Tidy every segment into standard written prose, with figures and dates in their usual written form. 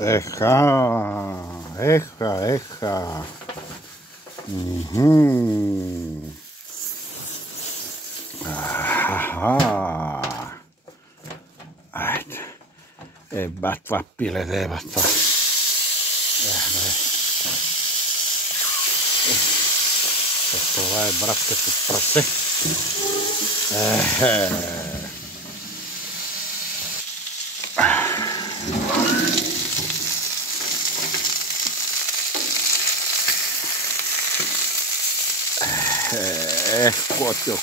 Еха. Ajde. Ebbät vappilet eivät saa. Това е братката с прасе.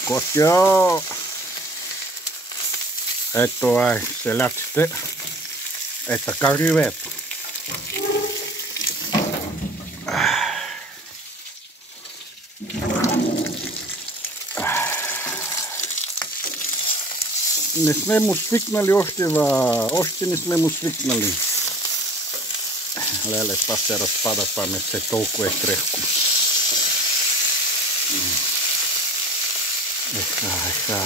Котьо. Ето е селяците. Е така живеят. Не сме му свикнали още не сме му свикнали. Леле, това се разпада, това месце толкова е крехко. Еха.